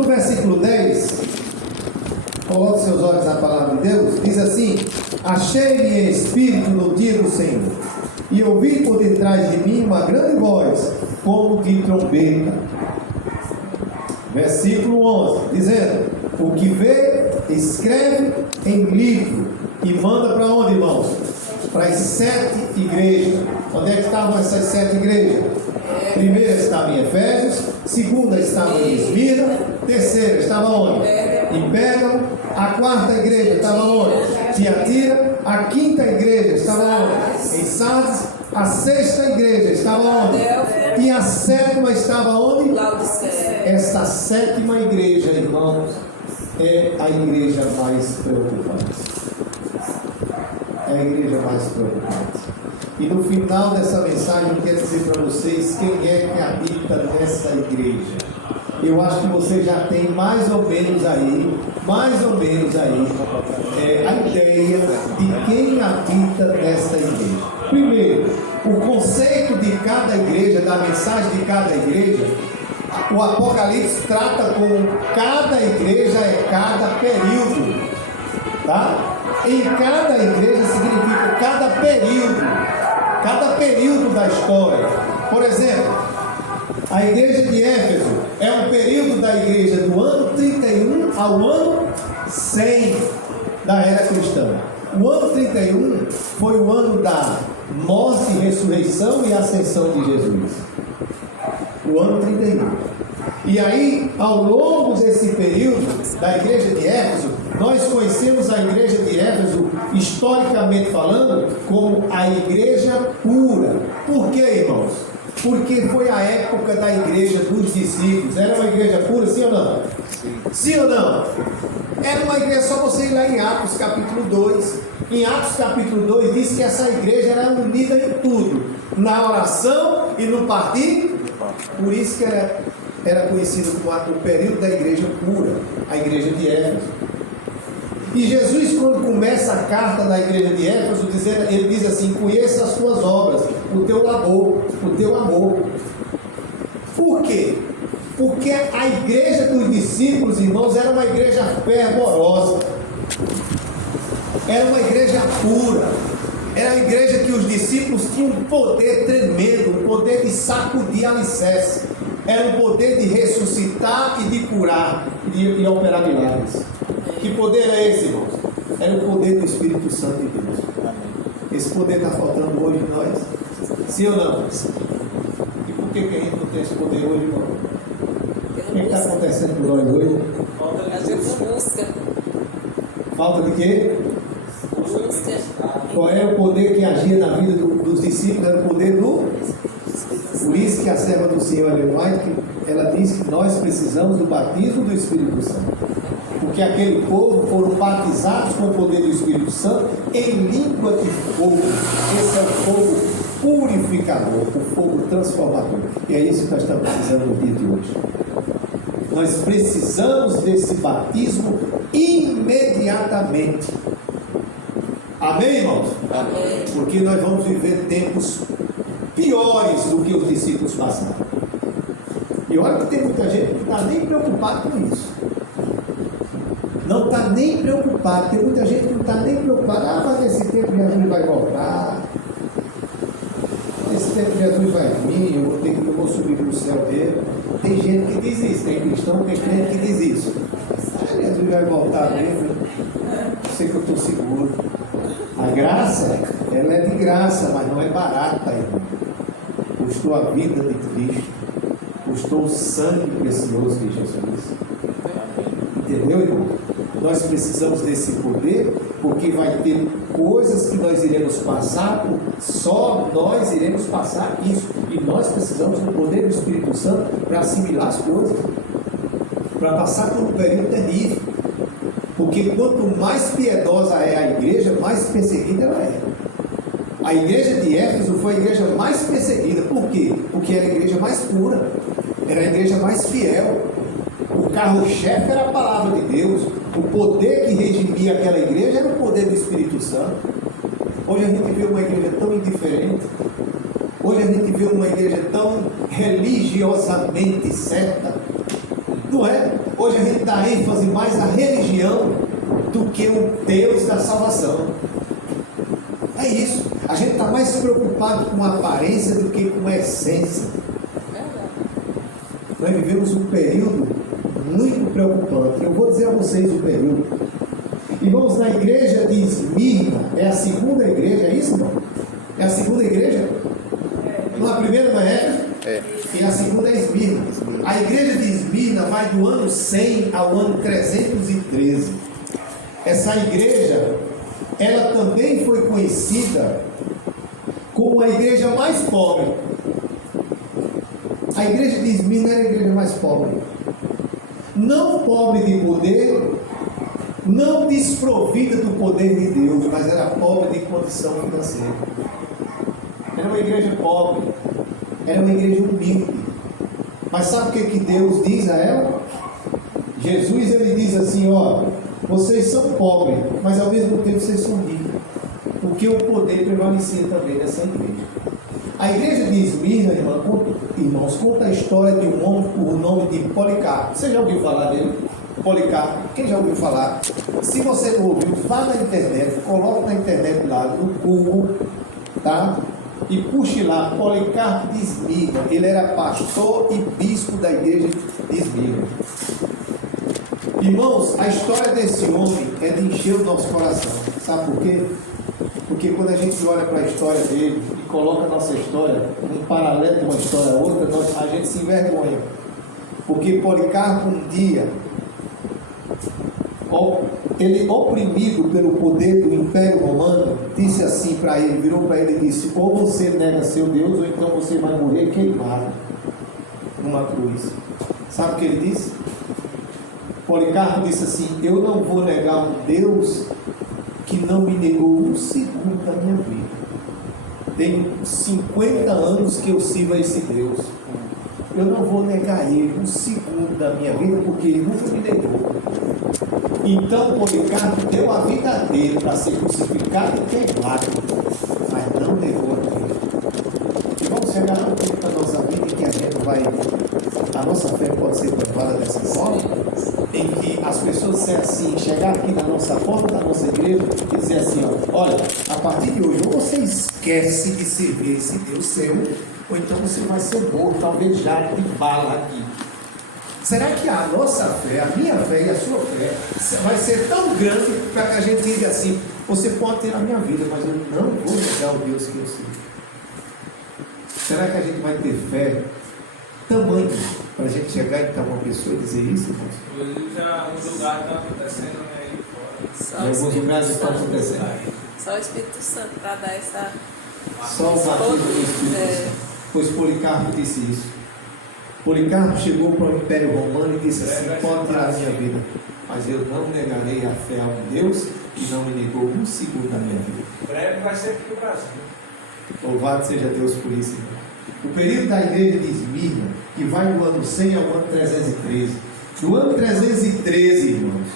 No versículo 10, coloque seus olhos na palavra de Deus, diz assim: achei-me em espírito no dia do Senhor, e ouvi por detrás de mim uma grande voz, como de trombeta. Versículo 11, dizendo: o que vê, escreve em livro, e manda para onde, irmãos? Para as 7 igrejas. Onde é que estavam essas 7 igrejas? Primeira estava em Efésios, segunda estava em Esmirna, terceira estava onde? Em Pérgamo. A quarta igreja estava onde? Tiatira. A quinta igreja estava onde? Em Sardes. A sexta igreja estava onde? E a sétima estava onde? Esta sétima igreja, irmãos, é a igreja mais preocupante. É a igreja mais preocupante. E no final dessa mensagem eu quero dizer para vocês quem é que habita nessa igreja. Eu acho que você já tem mais ou menos aí, a ideia de quem habita nessa igreja. Primeiro, o conceito de cada igreja, da mensagem de cada igreja, o Apocalipse trata com cada igreja é cada período, tá? Em cada igreja significa cada período da história. Por exemplo, a igreja de Éfeso é um período da igreja do ano 31 ao ano 100 da era cristã. O ano 31 foi o ano da morte, ressurreição e ascensão de Jesus. O ano 31. E aí, ao longo desse período da igreja de Éfeso, nós conhecemos a igreja de Éfeso, historicamente falando, como a igreja pura. Por quê, irmãos? Porque foi a época da igreja dos discípulos. Era uma igreja pura, sim ou não? Sim ou não? Era uma igreja, só você ir lá em Atos capítulo 2. Em Atos capítulo 2 diz que essa igreja era unida em tudo, na oração e no partir. Por isso que era conhecido como o período da igreja pura, a igreja de Éfeso. E Jesus, quando começa a carta da igreja de Éfeso, ele diz assim: conheça as tuas obras, o teu labor, o teu amor. Por quê? Porque a igreja dos discípulos, irmãos, era uma igreja fervorosa, era uma igreja pura, era uma igreja que os discípulos tinham um poder tremendo, um poder de sacudir alicerce, era um poder de ressuscitar e de curar e operar milagres. Que poder é esse, irmãos? Era o poder do Espírito Santo de Deus. Esse poder está faltando hoje em nós? Sim ou não? E por que a gente não tem esse poder hoje, irmão? O que está acontecendo com nós hoje? Busca. Falta de quê? Busca. Qual é o poder que agia na vida dos discípulos? Era o poder do... Por isso que a serva do Senhor, Ellen White, ela diz que nós precisamos do batismo do Espírito Santo. Porque aquele povo foram batizados com o poder do Espírito Santo em língua de fogo. Esse é o fogo purificador, o fogo transformador. E é isso que nós estamos precisando no dia de hoje. Nós precisamos desse batismo imediatamente. Amém, irmãos? Amém. Porque nós vamos viver tempos piores do que os discípulos passaram. E olha que tem muita gente que não está nem preocupada com isso. Não está nem preocupado. Tem muita gente que não está nem preocupada. Ah, mas nesse tempo Jesus vai voltar. Nesse tempo Jesus vai vir, eu vou subir para o céu dele. Tem gente que diz isso, tem cristão, tem crente que diz isso. Ah, Jesus vai voltar mesmo. Sei que eu estou seguro. A graça, ela é de graça, mas não é barata, irmão. Custou a vida de Cristo. Custou o sangue precioso de Jesus. Entendeu, irmão? Nós precisamos desse poder, porque vai ter coisas que nós iremos passar, só nós iremos passar isso. E nós precisamos do poder do Espírito Santo para assimilar as coisas, para passar por um período terrível. Porque quanto mais piedosa é a igreja, mais perseguida ela é. A igreja de Éfeso foi a igreja mais perseguida. Por quê? Porque era a igreja mais pura, era a igreja mais fiel. O carro-chefe era a palavra de Deus. O poder que regiria aquela igreja era o poder do Espírito Santo. Hoje a gente vê uma igreja tão indiferente. Hoje a gente vê uma igreja tão religiosamente certa. Não é? Hoje a gente dá ênfase mais à religião do que o Deus da salvação. É isso. A gente está mais preocupado com a aparência do que com a essência. Nós vivemos um período muito preocupante. Eu vou dizer a vocês o período. Irmãos, na igreja de Esmirna, é a segunda igreja, é isso, irmão? É a segunda igreja? A primeira não é? E a segunda é Esmirna. A igreja de Esmirna vai do ano 100 ao ano 313. Essa igreja, ela também foi conhecida como a igreja mais pobre. A igreja de Esmirna era a igreja mais pobre. Não pobre de poder, não desprovida do poder de Deus, mas era pobre de condição financeira. Era uma igreja pobre, era uma igreja humilde. Mas sabe o que Deus diz a ela? Jesus, ele diz assim: ó, vocês são pobres, mas ao mesmo tempo vocês são ricos, porque o poder prevalecia também nessa igreja. A igreja de Esmirna, irmãos, conta a história de um homem por nome de Policarpo. Você já ouviu falar dele? Policarpo. Quem já ouviu falar? Se você não ouviu, vá na internet, coloque na internet lá no Google, tá? E puxe lá, Policarpo de Esmirna. Ele era pastor e bispo da igreja de Esmirna. Irmãos, a história desse homem é de encher o nosso coração. Sabe por quê? Porque quando a gente olha para a história dele e coloca a nossa história em paralelo de uma história a outra, a gente se envergonha. Porque Policarpo um dia, ele oprimido pelo poder do Império Romano, disse assim para ele, virou para ele e disse: ou você nega seu Deus, ou então você vai morrer queimado numa cruz. Sabe o que ele disse? Policarpo disse assim: eu não vou negar um Deus que não me negou um segundo da minha vida. Tenho 50 anos que eu sirvo a esse Deus. Eu não vou negar ele um segundo da minha vida, porque ele nunca me negou. Então Policarpo deu a vida dele para ser crucificado e queimado, mas não negou a Deus. E vamos chegar num tempo da nossa vida em que a nossa fé pode ser provada dessa forma, em que as pessoas disserem assim, chegar aqui na nossa porta da nossa igreja e dizer assim: ó, olha, a partir de hoje, ou você esquece de servir esse Deus seu, ou então você vai ser morto, talvez já de bala aqui. Será que a nossa fé, a minha fé e a sua fé vai ser tão grande para que a gente diga assim: você pode ter a minha vida, mas eu não vou negar o Deus que eu sirvo? Será que a gente vai ter fé tamanho para a gente chegar e estar uma pessoa e dizer isso, irmãos? Inclusive já alguns lugares estão acontecendo aí fora. Em alguns lugares está acontecendo. Só o Espírito Santo para dar essa... Só o batismo do Espírito Santo. Pois Policarpo disse isso. Policarpo chegou para o Império Romano e disse assim: pode tirar a minha vida, mas eu não negarei a fé a um Deus que não me negou um segundo da minha vida. Breve vai ser aqui no Brasil. Louvado seja Deus por isso, irmão. O período da igreja de Esmirna, que vai do ano 100 ao ano 313. Do ano 313, irmãos,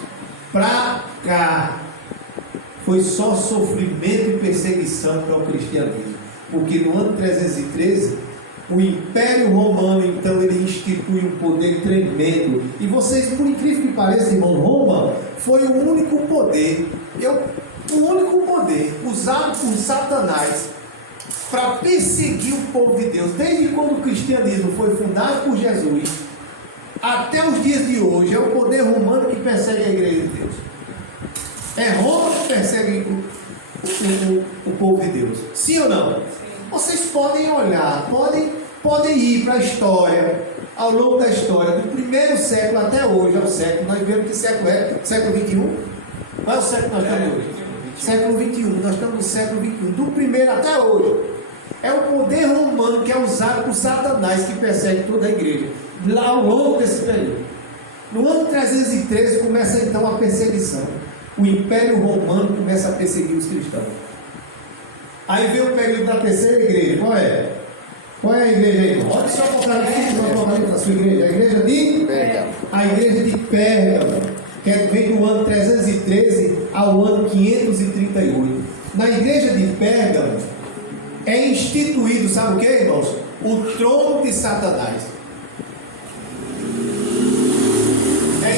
para cá, foi só sofrimento e perseguição para o cristianismo. Porque no ano 313, o Império Romano, então, ele institui um poder tremendo. E vocês, por incrível que pareça, irmão, Roma foi o único poder, usado por Satanás para perseguir o povo de Deus. Desde quando o cristianismo foi fundado por Jesus até os dias de hoje, é o poder romano que persegue a igreja de Deus. É Roma que persegue o povo de Deus. Sim ou não? Vocês podem olhar, podem ir para a história, ao longo da história, do primeiro século até hoje, ao século, nós vemos que século é? Século 21? Qual é o século que nós estamos hoje? Século 21, nós estamos no século 21, do primeiro até hoje. É o poder romano que é usado por Satanás, que persegue toda a igreja, lá ao longo desse período. No ano 313 começa então a perseguição. O Império Romano começa a perseguir os cristãos. Aí vem o período da terceira igreja. Qual é? Qual é a igreja aí? Olha só o Apocalipse da sua igreja. A igreja de Pérgamo. A igreja de Pérgamo, que vem do ano 313 ao ano 538. Na igreja de Pérgamo é instituído, sabe o que, irmãos? O trono de Satanás. É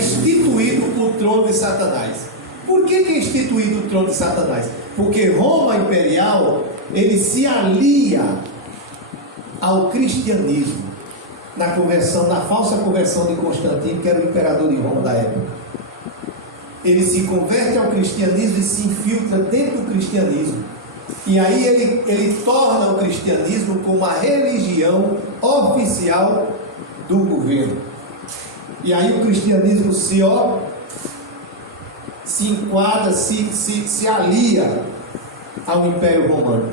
trono de Satanás. Por que é instituído o trono de Satanás? Porque Roma imperial, ele se alia ao cristianismo na conversão, na falsa conversão de Constantino, que era o imperador de Roma da época. Ele se converte ao cristianismo e se infiltra dentro do cristianismo. E aí ele torna o cristianismo como a religião oficial do governo. E aí o cristianismo se enquadra, se alia ao Império Romano.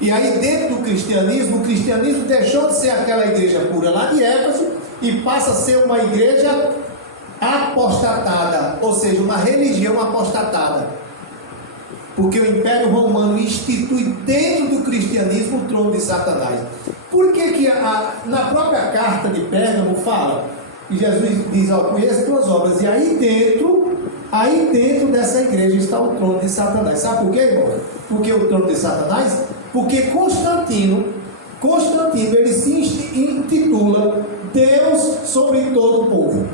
E aí dentro do cristianismo, o cristianismo deixou de ser aquela igreja pura lá de Éfeso e passa a ser uma igreja apostatada, ou seja, uma religião apostatada. Porque o Império Romano institui dentro do cristianismo o trono de Satanás. Por que na própria carta de Pérgamo fala, e Jesus diz, conheço tuas obras, e aí dentro dessa igreja está o trono de Satanás. Sabe por quê, irmão? Por que o trono de Satanás? Porque Constantino ele se intitula Deus sobre todo o povo.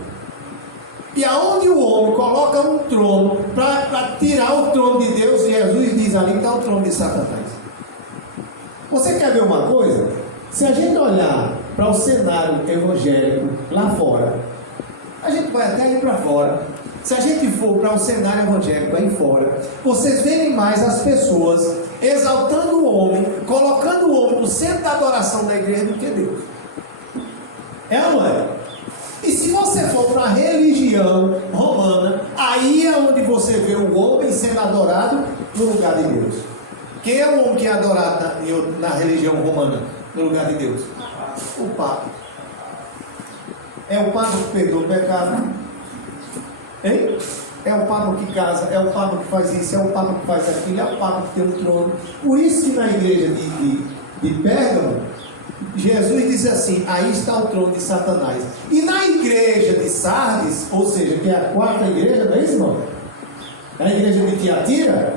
E aonde o homem coloca um trono para tirar o trono de Deus, Jesus diz ali que está o trono de Satanás. Você quer ver uma coisa? Se a gente olhar para o cenário evangélico lá fora, a gente vai até ir para fora. Se a gente for para o cenário evangélico aí fora, vocês verem mais as pessoas exaltando o homem, colocando o homem no centro da adoração da igreja do que Deus. É ou não é? E se você for para a religião romana, aí é onde você vê o homem sendo adorado no lugar de Deus. Quem é o homem que é adorado na religião romana no lugar de Deus? O Papa. É o Papa que perdoa o pecado. Hein? É o Papa que casa, é o Papa que faz isso, é o Papa que faz aquilo, é o Papa que tem um trono. Por isso que na igreja de Pérgamo, Jesus diz assim, aí está o trono de Satanás. E na igreja de Sardes, ou seja, que é a quarta igreja, não é isso, irmão? A igreja de Tiatira,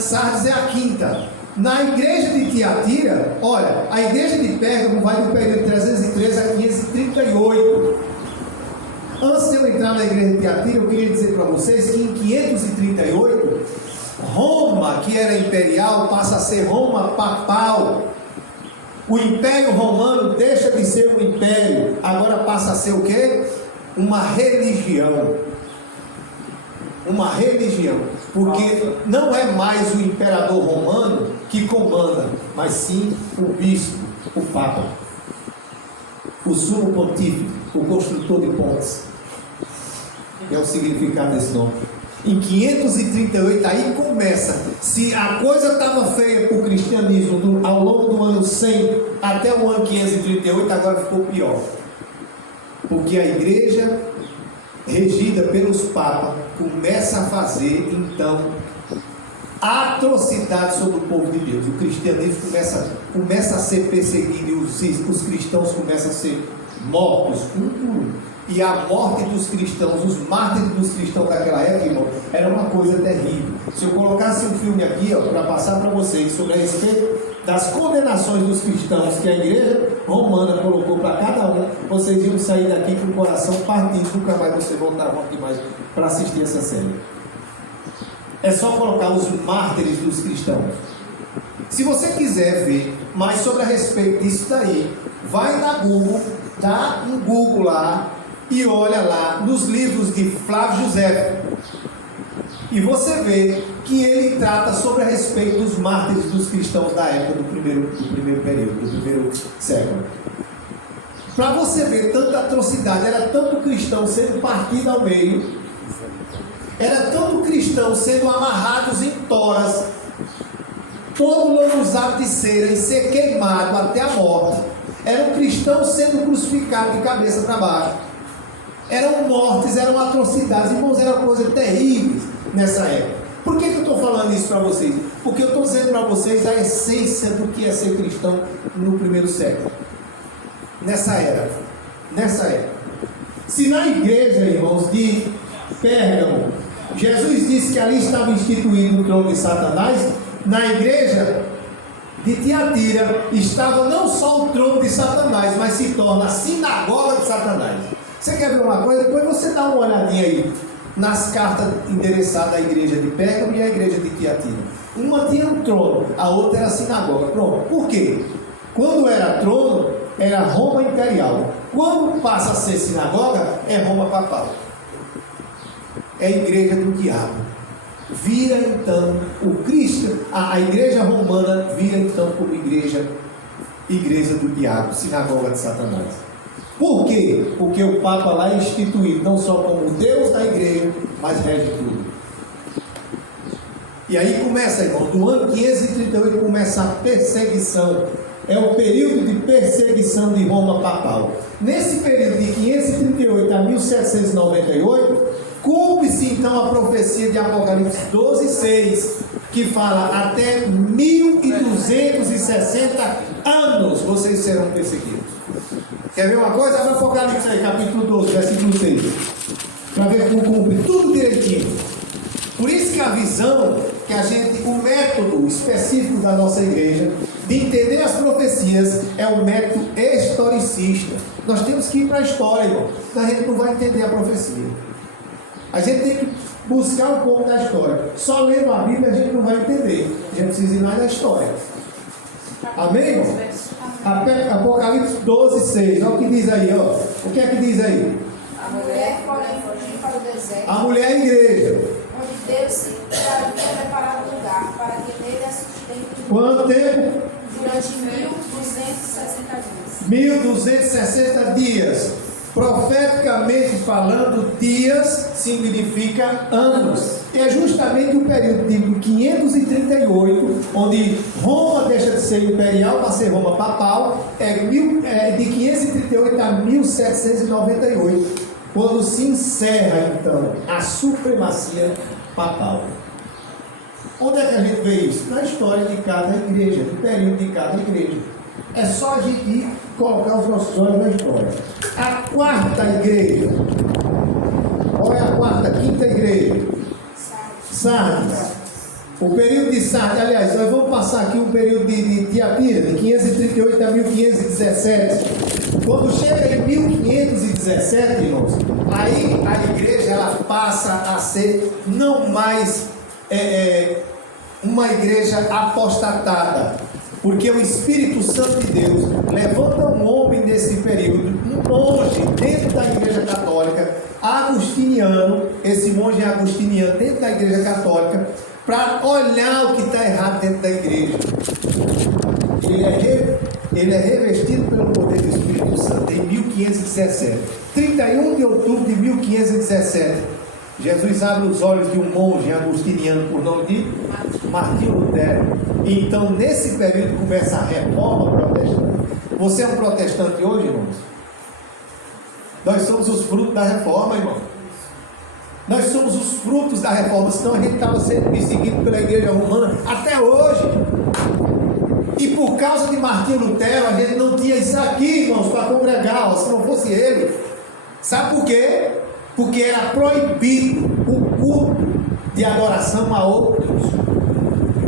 Sardes é a quinta. Na igreja de Tiatira, olha, a igreja de Pérgamo vai do período de 313 a 538. Antes de eu entrar na igreja de Tiatira, eu queria dizer para vocês que em 538, Roma, que era imperial, passa a ser Roma papal. O Império Romano deixa de ser um império, agora passa a ser o quê? Uma religião. Uma religião. Porque não é mais o imperador romano que comanda, mas sim o bispo, o papa, o sumo pontífice, o construtor de pontes. É o significado desse nome. Em 538, aí começa. Se a coisa estava feia para o cristianismo ao longo do ano 100 até o ano 538, agora ficou pior. Porque a igreja, regida pelos papas, começa a fazer, então, atrocidades sobre o povo de Deus. O cristianismo começa a ser perseguido e os cristãos começam a ser mortos, um por um. E a morte dos cristãos, os mártires dos cristãos daquela época, irmão, era uma coisa terrível. Se eu colocasse um filme aqui, para passar para vocês sobre a respeito das condenações dos cristãos que a igreja romana colocou para cada um, vocês iam sair daqui com o coração partido, nunca mais você voltar mais para assistir essa série. É só colocar os mártires dos cristãos. Se você quiser ver mais sobre a respeito disso daí, vai na Google, dá um Google lá e olha lá nos livros de Flávio José. E você vê que ele trata sobre a respeito dos mártires dos cristãos da época do primeiro período, do primeiro século. Para você ver tanta atrocidade, era tanto cristão sendo partido ao meio, era tanto cristão sendo amarrados em toras, todo lambuzado de cera e ser queimado até a morte. Eram cristãos sendo crucificados de cabeça para baixo. Eram mortes, eram atrocidades, irmãos, eram coisas terríveis nessa época. Por que eu estou falando isso para vocês? Porque eu estou dizendo para vocês a essência do que é ser cristão no primeiro século. Nessa era. Se na igreja, irmãos, de Pérgamo, Jesus disse que ali estava instituído o trono de Satanás, na igreja de Tiatira estava não só o trono de Satanás, mas se torna a sinagoga de Satanás. Você quer ver uma coisa? Depois você dá uma olhadinha aí nas cartas endereçadas à igreja de Pérgamo e à igreja de Tiatira. Uma tinha um trono, a outra era a sinagoga. Pronto. Por quê? Quando era trono, era Roma imperial. Quando passa a ser sinagoga, é Roma papal. É a igreja do diabo. Vira então o Cristo, a igreja romana vira então como igreja do diabo, sinagoga de Satanás. Por quê? Porque o Papa lá é instituído não só como Deus da igreja, mas rege tudo. E aí começa, irmão, do ano 538 começa a perseguição. É o período de perseguição de Roma papal. Nesse período de 538 a 1798, cumpre-se então a profecia de Apocalipse 12:6, que fala até 1260 anos vocês serão perseguidos. Quer ver uma coisa? Abre Apocalipse aí, capítulo 12, versículo 6, para ver como cumpre tudo direitinho. Por isso que a visão que a gente, o método específico da nossa igreja de entender as profecias é o método historicista. Nós temos que ir para a história, irmão. Senão a gente não vai entender a profecia. A gente tem que buscar um pouco da história. Só lendo a Bíblia a gente não vai entender. A gente precisa ir mais na história. Amém, irmão? Apocalipse 12:6. Olha o que diz aí, ó. O que é que diz aí? A mulher, porém, fugiu para o deserto. A mulher é a igreja. Onde Deus se havia preparado lugar para que nele a sustente Quanto tempo? durante 1260 dias. 1260 dias. Profeticamente falando, dias significa anos. E é justamente o período de 538, onde Roma deixa de ser imperial para ser Roma papal, de 538 a 1798, quando se encerra então a supremacia papal. Onde é que a gente vê isso? Na história de cada igreja, no período de cada igreja. É só a gente ir colocar os nossos olhos na história. A quarta igreja. Qual é a quarta? Quinta igreja? Sardes. O período de Sardes, aliás, nós vamos passar aqui um período de Tiatira, de 538 a 1517. Quando chega em 1517, irmãos, aí a igreja ela passa a ser não mais uma igreja apostatada. Porque o Espírito Santo de Deus levanta um homem nesse período, um monge dentro da igreja católica, agustiniano, esse monge agustiniano dentro da igreja católica, para olhar o que está errado dentro da igreja. Ele é revestido pelo poder do Espírito Santo em 1517. 31 de outubro de 1517. Jesus abre os olhos de um monge agustiniano por nome de Martinho Lutero. E então, nesse período, começa a reforma protestante. Você é um protestante hoje, irmãos? Nós somos os frutos da reforma, irmão. Nós somos os frutos da reforma, senão a gente estava sendo perseguido pela igreja romana até hoje. E por causa de Martinho Lutero, a gente não tinha isso aqui, irmãos, para congregar, ó, se não fosse ele. Sabe por quê? Porque era proibido o culto de adoração a outros.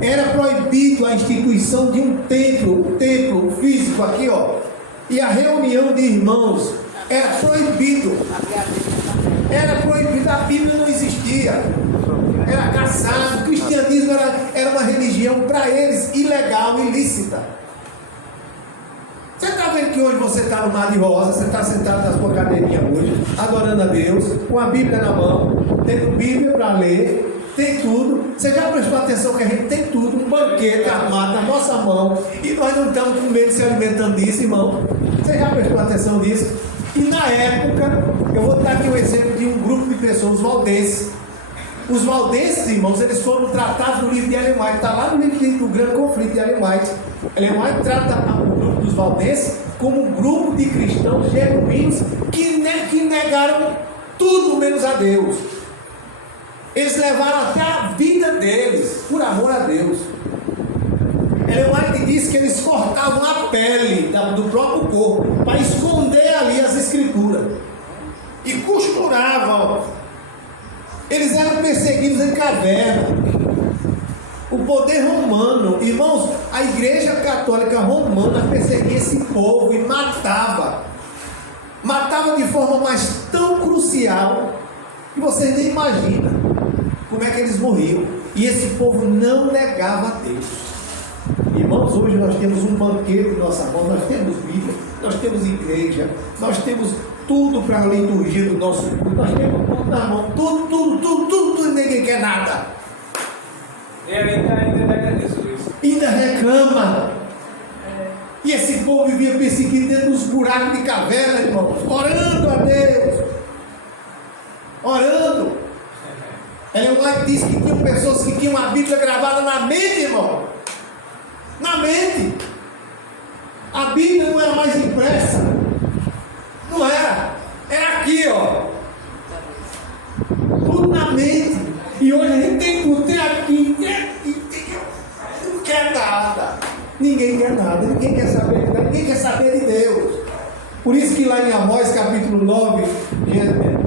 Era proibido a instituição de um templo físico aqui, ó. E a reunião de irmãos era proibido. Era proibido, a Bíblia não existia. Era caçado, o cristianismo era uma religião para eles ilegal, ilícita. Você está vendo que hoje você está no mar de rosa, você está sentado na sua cadeirinha hoje, adorando a Deus, com a Bíblia na mão, tendo Bíblia para ler, tem tudo. Você já prestou atenção que a gente tem tudo, um banquete armado na nossa mão, e nós não estamos com medo de se alimentando disso, irmão? Você já prestou atenção nisso? E na época, eu vou dar aqui um exemplo de um grupo de pessoas, os valdenses. Os valdenses, irmãos, eles foram tratados no livro de Ellen White, está lá no livro do Grande Conflito de Ellen White. Ellen White trata o grupo dos valdenses como um grupo de cristãos genuínos que negaram tudo menos a Deus. Eles levaram até a vida deles por amor a Deus. Ellen White diz que eles cortavam a pele do próprio corpo para esconder ali as escrituras e costuravam. Eles eram perseguidos em caverna. O poder romano, irmãos, a igreja católica romana perseguia esse povo e matava. matava de forma mais tão crucial que vocês nem imaginam como é que eles morriam. E esse povo não negava a Deus. Irmãos, hoje nós temos um banquete em nossa mão, nós temos Bíblia, nós temos igreja, nós temos tudo para a liturgia do nosso culto, nós temos tudo na mão, tudo, ninguém quer nada. E ainda nega Jesus. Ainda reclama. E esse povo vivia perseguido dentro dos buracos de caverna, irmãos, orando a Deus, orando. Ellen White disse que tinham pessoas que tinham a Bíblia gravada na mente, irmão. Na mente. A Bíblia não era mais impressa. Não era. Era aqui, ó. Tudo na mente. E hoje a gente tem tudo. Tem aqui, tem aqui, não quer nada. Ninguém quer nada. Ninguém quer saber. Ninguém quer saber de Deus. Por isso que lá em Amós capítulo 9,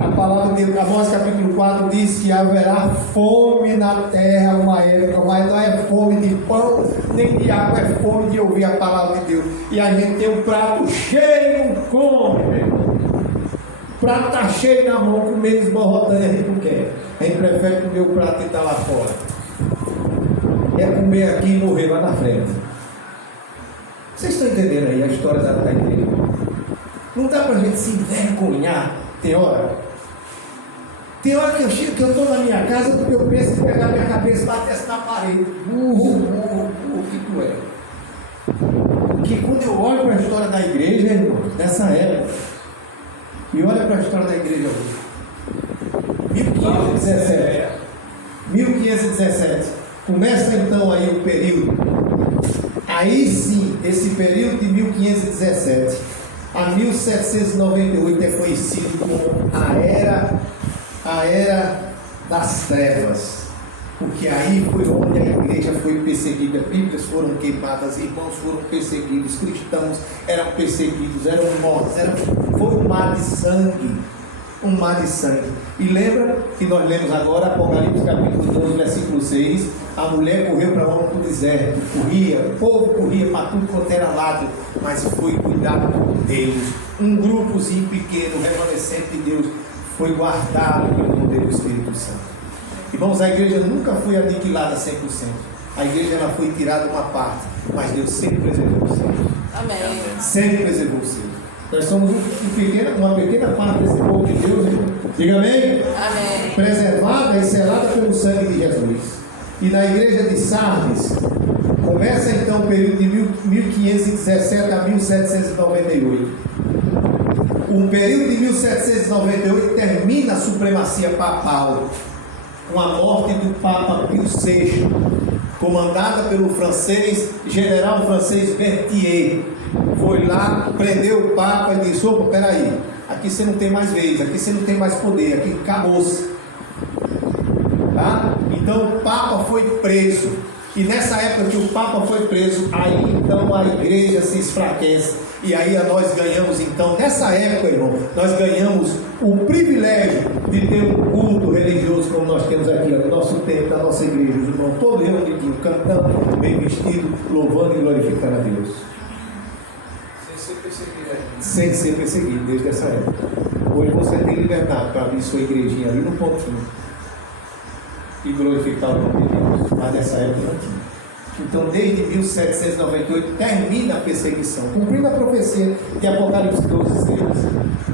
a palavra de Amós capítulo 4 diz que haverá fome na terra uma época, mas não é fome de pão, nem de água, é fome de ouvir a palavra de Deus. E a gente tem um prato cheio, come. O prato está cheio na mão, com menos borrotando, a gente não quer. A gente prefere comer o prato que está lá fora. É comer aqui e morrer lá na frente. Vocês estão entendendo aí a história da igreja? Não dá para a gente se envergonhar. Tem hora que eu chego, que eu estou na minha casa, porque eu penso em pegar minha cabeça e bater essa na parede. Burro, que tu é. Porque quando eu olho para a história da igreja, irmão, nessa época, e olho para a história da igreja hoje, 1517, começa então aí o período. Aí sim, esse período de 1517 a 1798 é conhecido como a era das trevas, porque aí foi onde a igreja foi perseguida, Bíblias foram queimadas, irmãos foram perseguidos, cristãos eram perseguidos, eram mortos, foi um mar de sangue, E lembra que nós lemos agora Apocalipse capítulo 12, versículo 6, a mulher correu para onde? Para o deserto, o povo corria para tudo quanto era lado, mas foi cuidado por Deus. Um grupozinho pequeno, remanescente de Deus, foi guardado pelo poder do Espírito Santo. Irmãos, a igreja nunca foi aniquilada 100%. A igreja ela foi tirada uma parte, mas Deus sempre preservou o seu. Amém. Sempre preservou o seu. Nós somos uma pequena parte desse povo de Deus, irmão. Diga amém? Amém. Preservada e selada pelo sangue de Jesus. E na igreja de Sardes, começa então o período de 1517 a 1798. O período de 1798 termina a supremacia papal, com a morte do Papa Pio VI, comandada pelo general francês Berthier. Foi lá, prendeu o Papa e disse: opa, peraí, aqui você não tem mais vez, aqui você não tem mais poder, aqui acabou-se. Tá? Então o Papa foi preso, e nessa época que o Papa foi preso, aí então a igreja se enfraquece, e aí nós ganhamos então, nessa época, irmão, nós ganhamos o privilégio de ter um culto religioso como nós temos aqui, no nosso templo, na nossa igreja, os irmãos todos reunidos, cantando, bem vestido, louvando e glorificando a Deus. Sem ser perseguido desde essa época. Hoje você tem liberdade para abrir sua igrejinha ali no pontinho e glorificar o nome de Deus, mas nessa época não tinha. Então desde 1798 termina a perseguição, cumprindo a profecia de Apocalipse 12,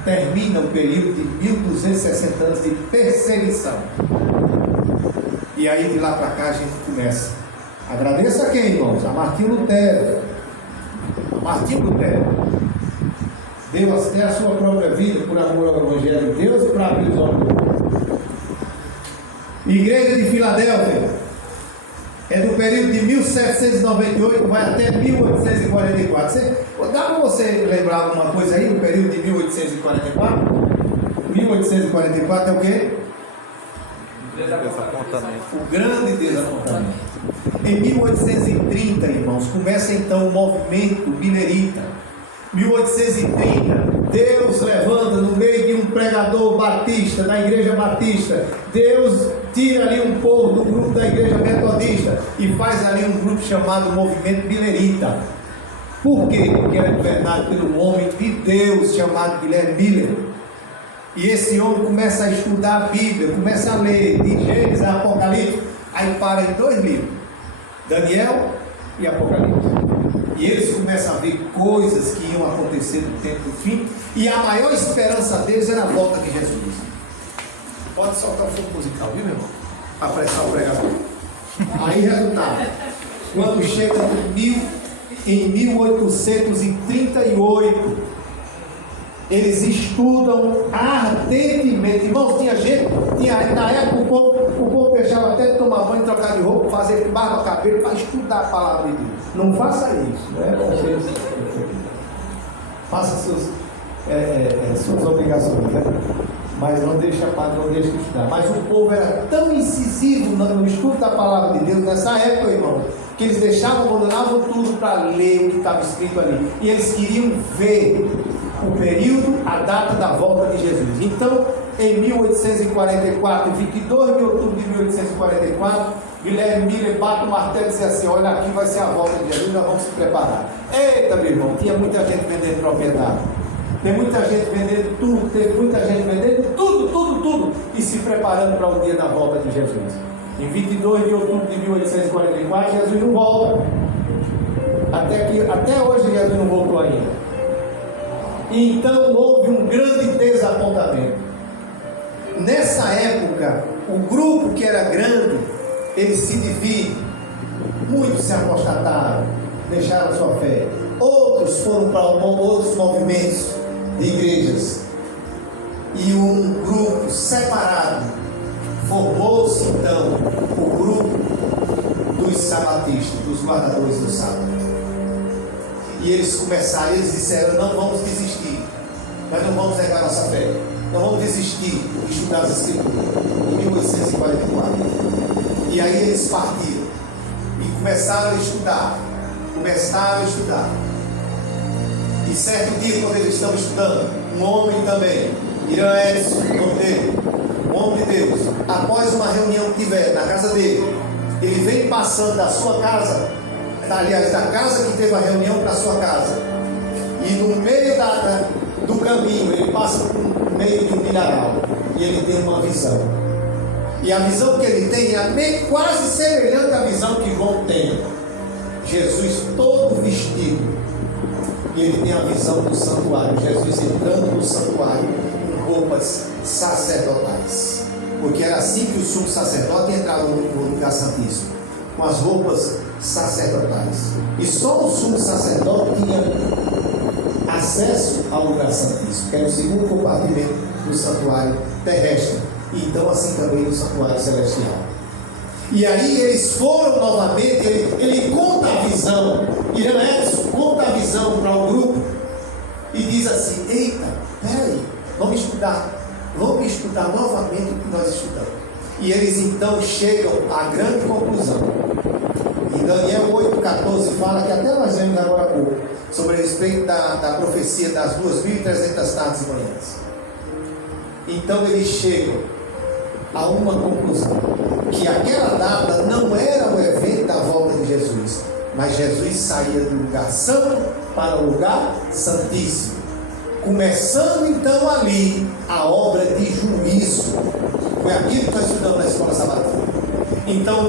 termina o período de 1260 anos de perseguição. E aí de lá para cá a gente começa. Agradeço a quem, irmãos? A Martinho Lutero. Deu até a sua própria vida por amor ao Evangelho de Deus e para abrir os olhos do mundo. Igreja de Filadélfia é do período de 1798, vai até 1844. Dá para você lembrar alguma coisa aí do período de 1844? 1844 é o quê? O grande desapontamento. Em 1830, irmãos, começa então o movimento milerita. 1830, Deus levanta no meio de um pregador batista, da igreja batista, Deus tira ali um povo do grupo da igreja metodista e faz ali um grupo chamado movimento milerita. Por quê? Porque era governado pelo homem de Deus chamado Guilherme Miller. E esse homem começa a estudar a Bíblia, começa a ler de Gênesis a Apocalipse, aí para em 2 livros, Daniel e Apocalipse. E eles começam a ver coisas que iam acontecer no tempo do fim, e a maior esperança deles era a volta de Jesus. Pode soltar o fundo musical, viu, meu irmão? Para apressar o pregador. Aí, resultado, quando chega em 1838, eles estudam ardentemente. Irmãos, na época o povo deixava até de tomar banho, trocar de roupa, fazer barba, cabelo, para estudar a palavra de Deus. Não faça isso, não é conselho. Faça suas obrigações, né? Mas não deixa de estudar. Mas o povo era tão incisivo no estudo da palavra de Deus nessa época, irmão, que eles abandonavam tudo para ler o que estava escrito ali. E eles queriam ver o período, a data da volta de Jesus. Então, em 1844, 22 de outubro de 1844, Guilherme Miller bate o martelo e diz assim: olha, aqui vai ser a volta de Jesus, nós vamos se preparar. Eita, meu irmão, tinha muita gente vendendo propriedade. Tem muita gente vendendo tudo, teve muita gente vendendo tudo, e se preparando para o dia da volta de Jesus. Em 22 de outubro de 1844, Jesus não volta. Até hoje Jesus não voltou ainda. E então houve um grande desapontamento. Nessa época, o grupo que era grande, ele se divide. Muitos se apostataram, deixaram sua fé. Outros foram para outros movimentos de igrejas. E um grupo separado formou-se então o grupo dos sabatistas, dos guardadores do sábado. E eles disseram: não vamos desistir, nós não vamos negar nossa fé, não vamos desistir de estudar as Escrituras. Em 1844. E aí eles partiram e começaram a estudar. E certo dia, quando eles estão estudando, um homem também, Irã Edson, o nome dele, um homem de Deus, após uma reunião que tiver na casa dele, ele vem passando da sua casa, aliás, da casa que teve a reunião para a sua casa, e no meio do caminho, ele passa por meio de um milharal, e ele tem uma visão. E a visão que ele tem é quase semelhante à visão que João tem. Jesus todo vestido. E ele tem a visão do santuário. Jesus entrando no santuário com roupas sacerdotais. Porque era assim que o sumo sacerdote entrava no lugar santíssimo, com as roupas sacerdotais. E só o sumo sacerdote tinha acesso ao lugar santíssimo, que era o segundo compartimento do santuário terrestre. E então assim também no santuário celestial. E aí eles foram novamente, ele conta a visão, Irã Edson conta a visão para o grupo e diz assim: eita, peraí, vamos estudar novamente o que nós estudamos. E eles então chegam à grande conclusão. Em Daniel 8,14 fala, que até nós vemos agora há pouco, sobre a respeito da profecia das 2.300 tardes e manhãs. Então eles chegam a uma conclusão, que aquela data não era o evento da volta de Jesus, mas Jesus saía do lugar santo para o lugar santíssimo, começando então ali a obra de juízo. Foi aquilo que nós estudamos na escola sabatina. Então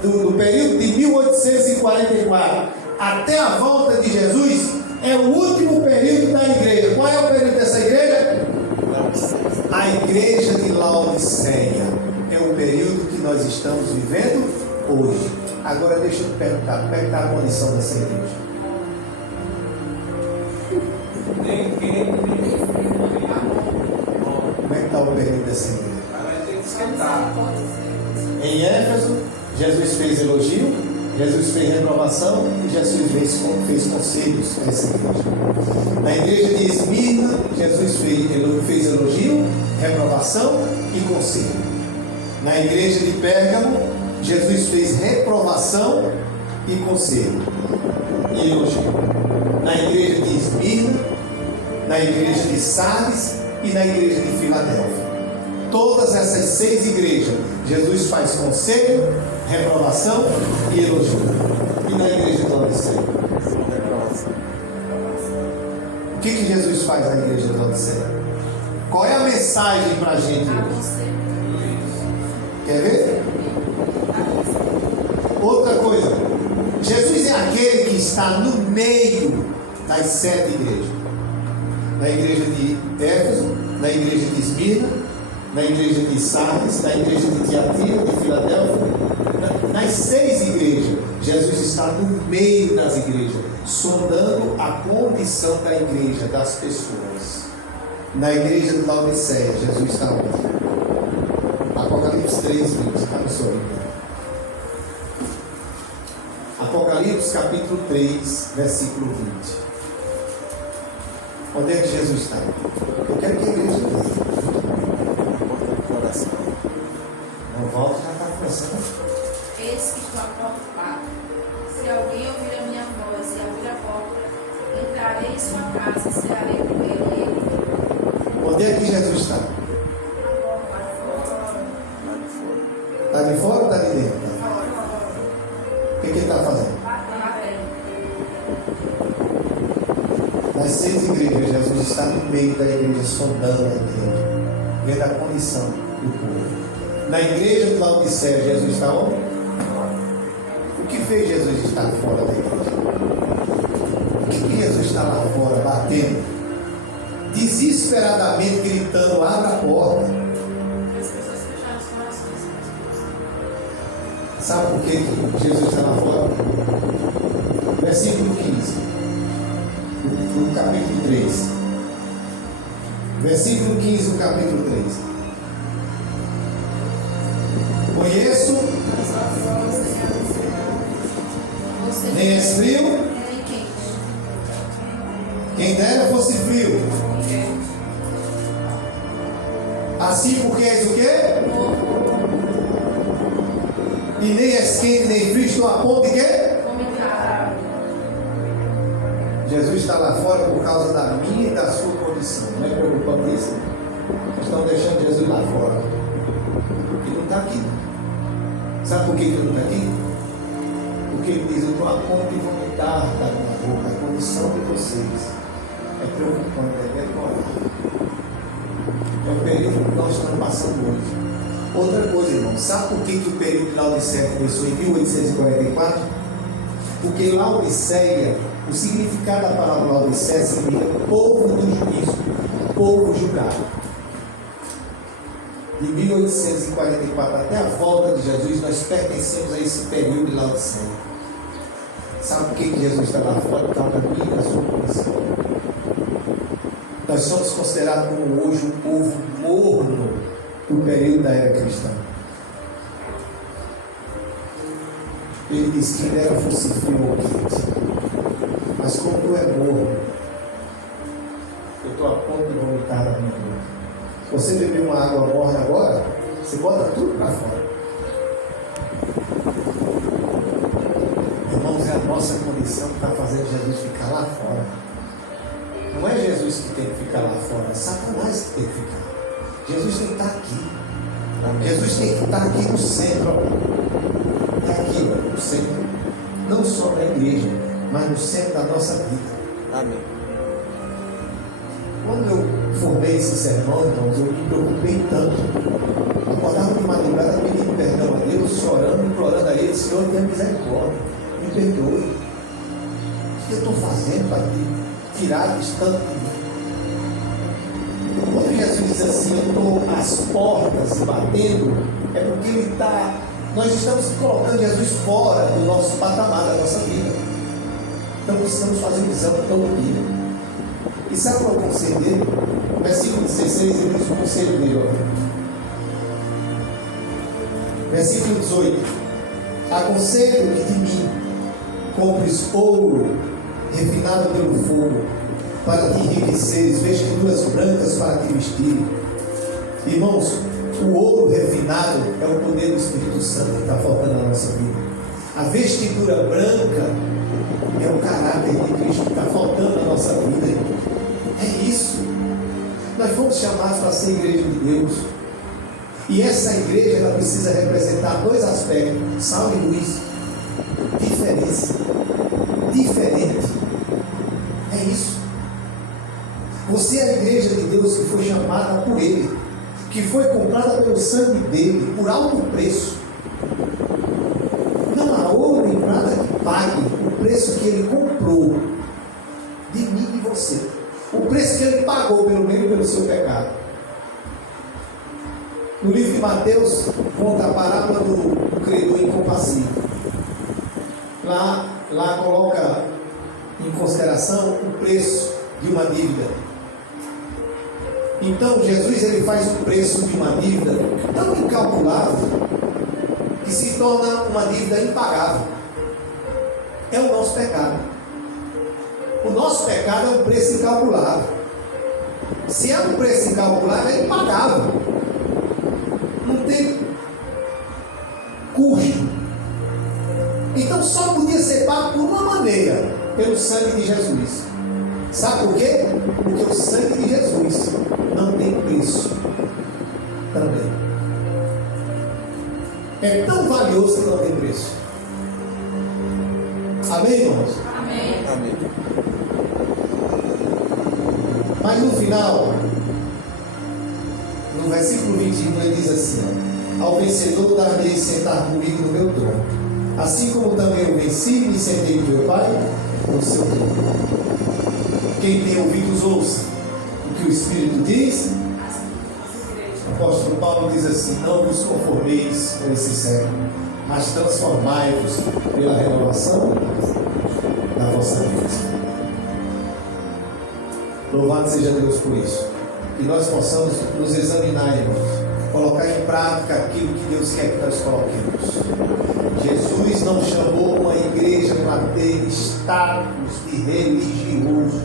do período de 1844 até a volta de Jesus é o último período da igreja. Qual é o período dessa igreja? A igreja de Laodiceia. É o período que nós estamos vivendo hoje. Agora deixa eu te perguntar, como é que está a condição dessa igreja? Como é que está o período dessa igreja? Em Éfeso, Jesus fez elogio, Jesus fez reprovação e Jesus fez conselhos a essa igreja. Na igreja de Esmirna, Jesus fez elogio, reprovação e conselho. Na igreja de Pérgamo, Jesus fez reprovação e conselho e elogio. Na igreja de Esmirna, na igreja de Sardes e na igreja de Filadélfia. Todas essas 6 igrejas, Jesus faz conselho, reprovação e elogio. E na igreja de Laodiceia? Reprovação. que Jesus faz na igreja de Laodiceia? Qual é a mensagem para a gente hoje? Quer ver? Outra coisa, Jesus é aquele que está no meio das 7 igrejas. Na igreja de Éfeso, na igreja de Esmirna, na igreja de Sardes, na igreja de Tiatira, de Filadélfia, nas 6 igrejas. Jesus está no meio das igrejas, sondando a condição da igreja, das pessoas. Na igreja de Laodiceia, Jesus está onde? Apocalipse 3, 20, está no seu livro. Apocalipse capítulo 3, versículo 20. Onde é que Jesus está? Eu quero que a igreja veja. Não volta, já está começando. Eis que estou à porta e bato. Se alguém ouvir a minha voz e abrir a porta, entrarei em sua casa e cearei com ele e ele comigo. Onde é que Jesus está? Está de fora ou está de dentro? O que ele está fazendo? Nas 6 igrejas, Jesus está no meio da igreja, sondando a igreja, vendo a condição do povo. Na igreja de Laodiceia, Jesus está onde? O que fez Jesus estar fora da igreja? O que Jesus está lá fora, batendo, desesperadamente gritando: abra a porta? As pessoas fecharam os corações. Sabe por que Jesus está lá fora? Versículo 15. No capítulo 3. Versículo 15 do capítulo 3. Conheço, nem és frio, Nem quente. quem dera fosse frio. Assim porque és o quê? E nem és quente nem frio, estou a ponto de quê? Jesus está lá fora por causa da minha e da sua condição. Não é preocupante isso? Estão deixando Jesus lá fora. Ele não está aqui. Sabe por que ele não está aqui? Porque ele diz: eu estou a ponto de vomitar da minha boca. A condição de vocês é preocupante, é deplorável. É o período que nós estamos passando hoje. Outra coisa, irmão, sabe por que o período de Laodiceia começou em 1844? Porque Laodiceia, o significado da palavra Laodiceia significa povo do juízo, povo julgado. De 1844 até a volta de Jesus, nós pertencemos a esse período de Laodiceia. Sabe por que Jesus está lá fora? Por causa da minha e da sua condição. Nós somos considerados como hoje um povo morno do período da era cristã. Ele diz que dera fosse frio ou quente. Mas como tu é morno, eu estou a ponto de vomitar na minha boca. Se você beber uma água morna agora, você bota tudo para fora. Irmãos, é a nossa condição que está fazendo Jesus ficar lá fora. Não é Jesus que tem que ficar lá fora, é Satanás que tem que ficar. Jesus tem que estar aqui. Jesus tem que estar aqui no centro. É aqui, no centro. Não só da igreja, mas no centro da nossa vida. Amém. Quando eu formei esse sermão, irmãos, eu me preocupei tanto. Acordava de madrugada pedindo perdão a Deus, chorando, implorando a Ele: Senhor, tenha misericórdia, me perdoe. O que eu estou fazendo para tirar isso tanto de mim? Quando Jesus diz assim: eu estou às portas batendo, é porque Ele está. Nós estamos colocando Jesus fora do nosso patamar, da nossa vida. Então precisamos fazer exame todo dia. E sabe qual é o conselho dele? Versículo 16, ele diz o conselho dele. Ó. Versículo 18: aconselho que de mim compres ouro refinado pelo fogo, para te enriqueceres, vestiduras brancas para te vestir. Irmãos, o ouro refinado é o poder do Espírito Santo que está faltando na nossa vida. A vestidura branca é o caráter de Cristo que está faltando na nossa vida. É isso. Nós fomos chamados para ser igreja de Deus. E essa igreja, ela precisa representar 2 aspectos: sal e luz. Diferença. Diferente. É isso. Você é a igreja de Deus que foi chamada por Ele, que foi comprada pelo sangue dele, por alto preço. Não há ouro nem prata que pague o preço que Ele comprou de mim e de você. O preço que Ele pagou pelo meu e pelo seu pecado. No livro de Mateus, conta a parábola do credor incompassível. Lá coloca em consideração o preço de uma dívida. Então Jesus ele faz o preço de uma dívida tão incalculável que se torna uma dívida impagável. É o nosso pecado. O nosso pecado é um preço incalculável. Se é um preço incalculável, é impagável. Não tem custo. Então só podia ser pago por uma maneira, pelo sangue de Jesus. Sabe por quê? Porque o sangue de Jesus não tem preço também. É tão valioso que não tem preço. Amém, irmãos? Amém. Amém. Mas no final, no versículo 21, ele diz assim: ó, ao vencedor darei sentar comigo no meu trono, assim como também eu venci e me sentei com meu Pai no seu trono. Quem tem ouvidos ouça o que o Espírito diz. O apóstolo Paulo diz assim: não vos conformeis com esse século, mas transformai-vos pela renovação da vossa mente. Louvado seja Deus por isso. Que nós possamos nos examinar, irmãos, colocar em prática aquilo que Deus quer que nós coloquemos. Jesus não chamou uma igreja para ter status de religioso.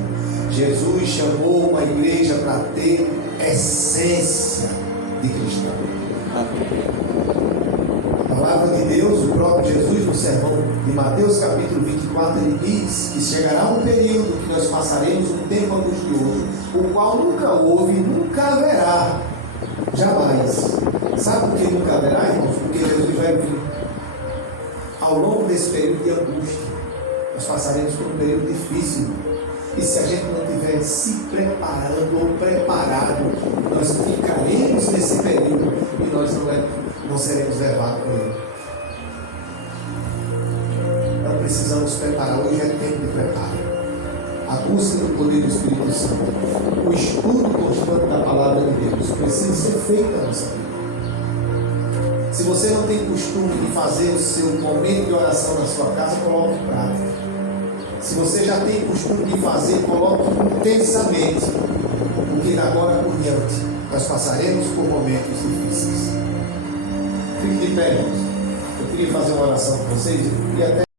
Jesus chamou uma igreja para ter essência de cristão. A palavra de Deus, o próprio Jesus, no sermão de Mateus capítulo 24, ele diz que chegará um período que nós passaremos um tempo angustioso, o qual nunca houve, nunca haverá, jamais. Sabe por que nunca haverá, irmãos? Porque Jesus vai vir. Ao longo desse período de angústia, nós passaremos por um período difícil. E se a gente não estiver se preparando ou preparado, nós ficaremos nesse período e nós não seremos levados por ele. Então precisamos preparar. Hoje é tempo de preparo. A busca do poder do Espírito Santo, o estudo constante da palavra de Deus precisa ser feito na nossa vida. Se você não tem costume de fazer o seu momento de oração na sua casa, coloque em prática. Se você já tem costume de fazer, coloque intensamente, porque da agora por diante nós passaremos por momentos difíceis. Fique de pé, irmãos. Eu queria fazer uma oração com vocês e até